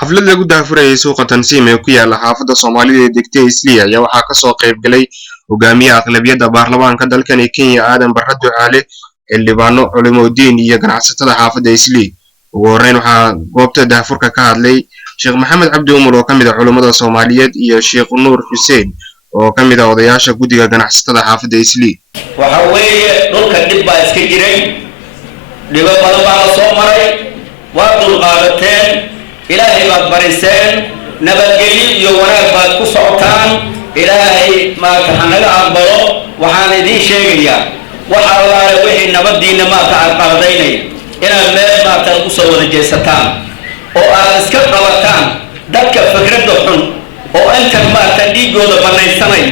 xaflad lagu daafurayay suuqa Tansiim ee ku yaala xaafadda Soomaalida ee degtay Islii ayaa waxaa ka soo qayb galay hogaamiyaha aqlabiyadda baarlamaanka dalkani Kenya Aadan Barre Ducaale xildhibaano culimooyin iyo ganacsatada xaafadda Islii ugu horeyn waxaa goobta daafurka ka hadlay Sheekh Maxamed Cabdi Umar oo kamid ah culimada Soomaaliyeed iyo Sheekh Nuur Xuseen oo kamid ah odayaasha guddiga ganacsatada xaafadda Islii waxa weeye dhulka dib baa iska jiray dhibo badan baa la soo maray waa dulqaadateen ilaahay baad bariseen nabadgelyo iyo wanaag baad ku socotaan ilaahay maanta hanaga aqbalo waxaan idiin sheegayaa waxa allaale wixii nabadiina maanta aqbaldaynay inaad meel maanta u soo wada jeesataan oo aad iska qabataan dadka fikradda xun oo intan maanta dhiigooda banaysanay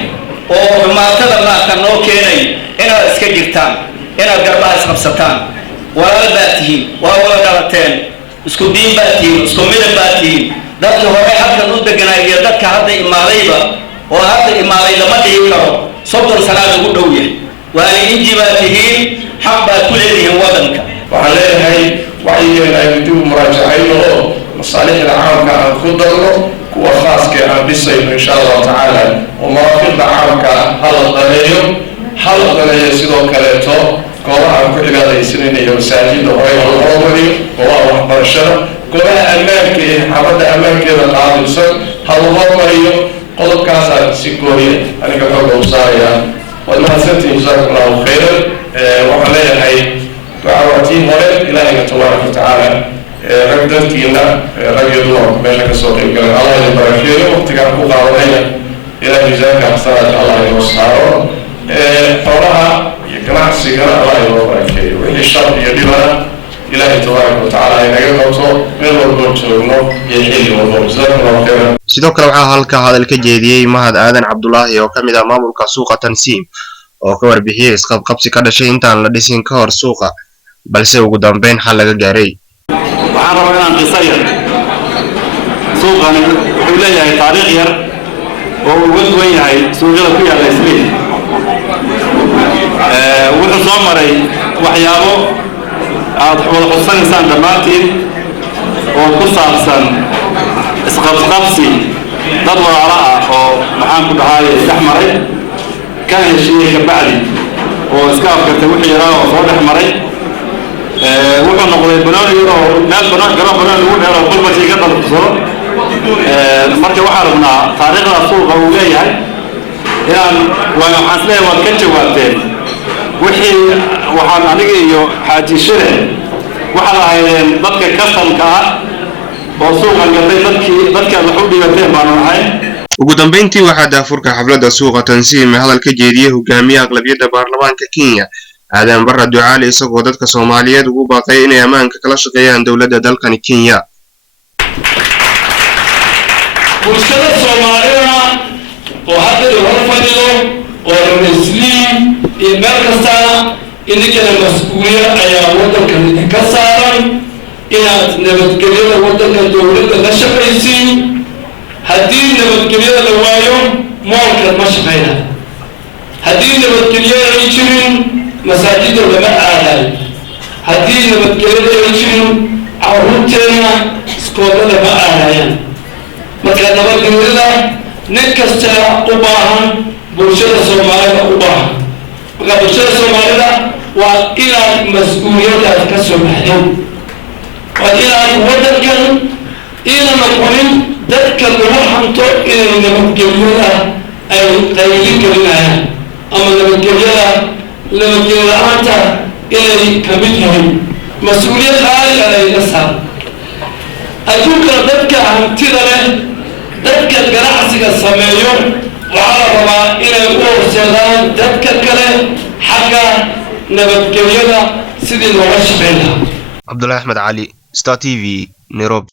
oo xumaatada maanta noo keenay inaad iska jirtaan inaad garbaha isqabsataan walaal baad tihiin waa wada dhalateen isku diin baad tihiin isku midab baad tihiin dadka hore halkan u deganaa iyo dadka hadda imaadayba oo hadda imaaday lama dhihi karo 30 sano ugu dhow yahay waana inji baad tihiin xaq baad ku leedihiin wadanka waxaan leeyahay wacyigeena aynu dib u muraajacayno oo masaalixda caamka aan ku darno kuwa khaaska aan dhisayno insha allahu tacaala oo mawaafiqda caamka hala daneeyo sidoo kaleeto goobaha aan ku cibaadaysanaynayo masaajidda hore loo hormariyo goobaha waxbarashada goobaha ammaanka ee xaafadda ammaankeeda qaabilsan ha loo hormariyo qodobkaasaan si gooya aniga xooga u saarayaa waad mahadsantihiin jazaakum allahu khayran waxaan leeyahay ducawaatiin hore ilaahayna tabaaraka watacaala rag dadkiina rag iyo dumar meesha ka soo qayb galan allah idin barakeeyo waqtigaan ku qaadanayna ilaah miisaanka xasanaadka allah inoo saaro xoolaha iyo ganacsigana allah inoo barakeeyo wixii shar iyo dhibana ilaahay tabaaraka watacaala inaga qabto meel walboo joogno iyo xilli walbo jazaakum allahu khayran sidoo kale waxaa halka hadal ka jeediyey Mahad Aadan Cabdullaahi oo kamid ah maamulka suuqa Tansiim oo ka warbixiyay isqabqabsi ka dhashay intaan la dhisin ka hor suuqa balse ugu dambeyn xal laga gaaray waxaan rabaa inaan qiso yar suuqani wuxuu leeyahay taariikh yar oo uga duwan yahay suuqyada ku yaalla Islii wuxuu soo maray waxyaabo aad wada xusuusanaysaan dhammaantiin oo ku saabsan isqabqabsi dad walaalo ah oo maxaan ku dhahay dhex maray ka heshiiyey kabacdi oo iska afkartay wixii yaraa oo soo dhex maray wuxuu noqday banooni yar oo meel banooni lagu dheero qulbashii ka dalbsado marka waxaan rabnaa taariikhda suuqa uu leeyahay inaan waxaan isleeyahay waad ka jawaabteen wixii waxaan aniga iyo xaaji shire waxaad ahaydeen dadka kasanka ah oo suuqan galay dadka wax u dhigateen baan ahay ugu dambeyntii waxaa daafurka xafladda suuqa Tansiim hadal ka jeediyay hogaamiyaha aqlabiyadda baarlamaanka Kenya Aadan Barre Ducaale isagoo dadka Soomaaliyeed ugu baaqay inay ammaanka kala shaqeeyaan dawladda dalkani Kenya bulshada Soomaalida oo hadda hor fadhido oo Muslim iyo meel kasta idinkana mas'uuliyad ayaa wadankan ka saaran inaad nabadgelyada wadanka dawladda la shaqaysiin haddii nabadgelyada la waayo moolka ma shaqayna haddii nabadgelyada ay jirin masaajidda lama aadayo haddii nabadgelyada ay jirin carruurteena iskoolada ma aadayaan marka nabadgelyada nin kasta u baahan bulshada Soomaalida u baahan marka bulshada Soomaalida waa inaad mas'uuliyadaad ka soo baxdeen waa inaad wadankan ina noqonin dadka lagu hanto inay nabadgelyada ay qaylin gelinayaan ama nabadgelyada la'aanta inay ka mid yihiin mas'uuliyad qaali ay la saar adduunka dadka hantida leh dadka ganacsiga sameeyo waxaa la rabaa inay u horseedaan dadka kale xagga nabadgelyada sidii looga shaqeyn lahaa Abdullahi Ahmed Ali Star TV Nairobi